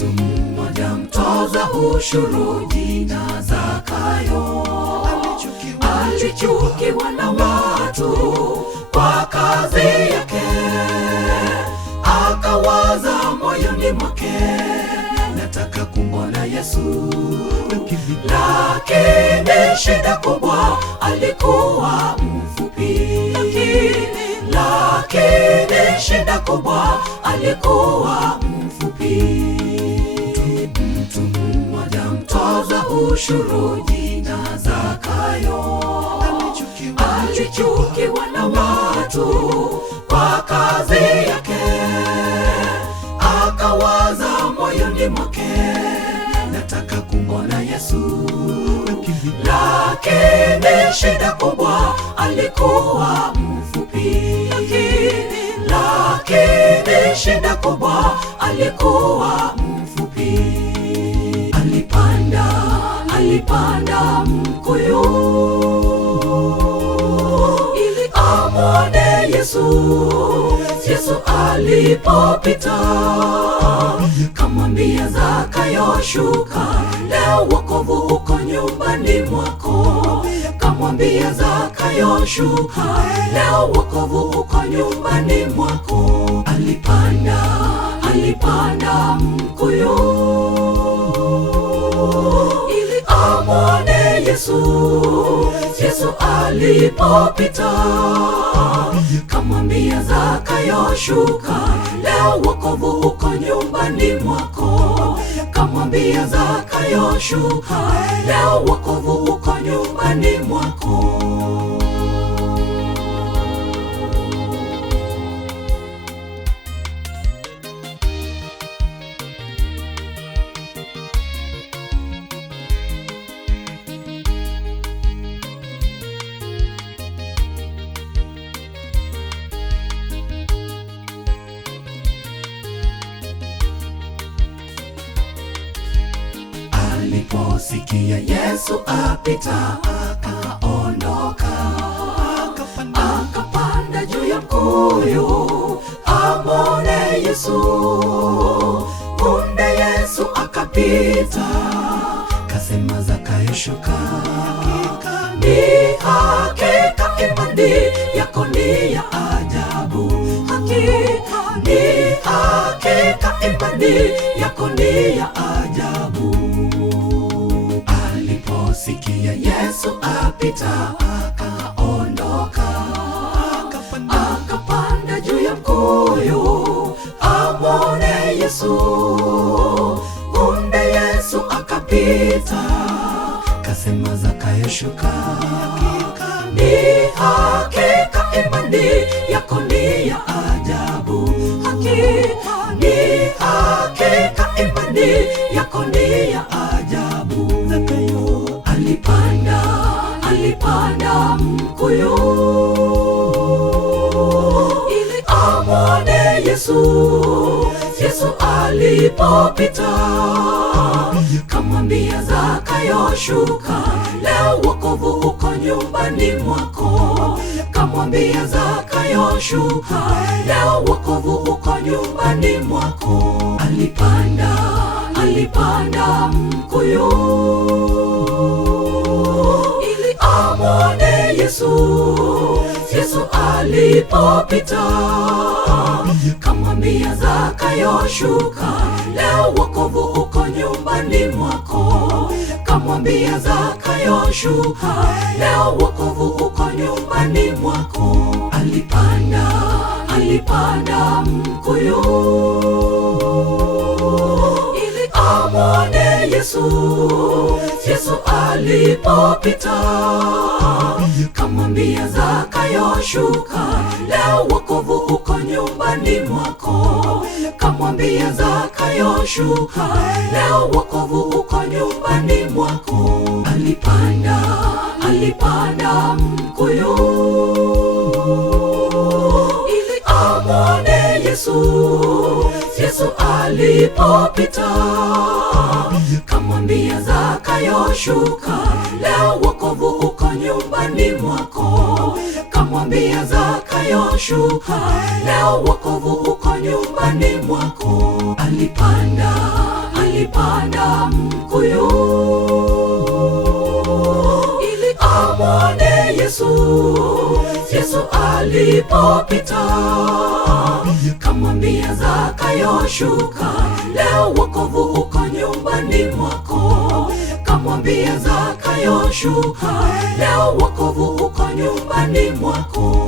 Mtu mmoja mtoza ushuru jina Zakayo alichukiwa na watu kwa kazi yake. Akawaza moyoni mwake, nataka kumwona Yesu. Lakini shida kubwa, alikuwa mfupi. Lakini shida kubwa, alikuwa mfupi. Mtu mmoja mtoza ushuru jina Zakayo alichukiwa na watu kwa kazi yake. Akawaza moyoni mwake, nataka kumwona Yesu. Lakini shida kubwa, alikuwa mfupi. Lakini shida kubwa, alikuwa mfupi. Alipanda mkuyu ili amwone Yesu. Yesu alipopita, kamwambia Zakayo, shuka, leo wokovu uko nyumbani mwako. Kamwambia Zakayo, shuka, leo wokovu uko nyumbani mwako. Alipanda mkuyu ili amwone Yesu. Yesu alipopita, kamwambia Zakayo, shuka, leo wokovu uko nyumbani mwako. Kamwambia Zakayo, shuka, leo wokovu uko nyumbani mwako. Aliposikia Yesu apita, akaondoka, akapanda juu ya mkuyu amwone Yesu. Punde Yesu akapita, kasema Zakayo, shuka, ni hakika imani yako ni ya ajabu. Ni hakika imani yako ni ya ajabu. Aliposikia Yesu apita, akaondoka, akapanda juu ya mkuyu amwone Yesu. Punde Yesu akapita, kasema Zakayo, shuka, ni hakika imani yako ni ya ajabu. Ni hakika imani yako ni ya ajabu. Zakayo alipanda mkuyu ili amwone Yesu. Yesu alipopita, kamwambia Zakayo, shuka, leo wokovu uko nyumbani mwako. Kamwambia Zakayo, shuka, leo wokovu uko nyumbani mwako. Alipanda mkuyu ili amwone Yesu. Yesu alipopita, kamwambia Zakayo, shuka, leo wokovu uko nyumbani mwako. Kamwambia Zakayo, shuka, leo wokovu uko nyumbani mwako. Alipanda mkuyu ili amwone Yesu. Yesu alipopita, kamwambia Zakayo, shuka, leo wokovu uko nyumbani mwako. Kamwambia Zakayo, shuka, leo wokovu uko nyumbani mwako. Alipanda mkuyu ili amwone Yesu. Yesu alipopita, kamwambia Zakayo, shuka, leo wokovu uko nyumbani mwako. Kamwambia Zakayo, shuka, leo wokovu uko nyumbani mwako. alipanda mkuyu ili amwone Yesu. Yesu alipopita kamwambia Zakayo, shuka, leo wokovu uko nyumbani mwako. Kamwambia Zakayo, shuka, leo wokovu uko nyumbani mwako.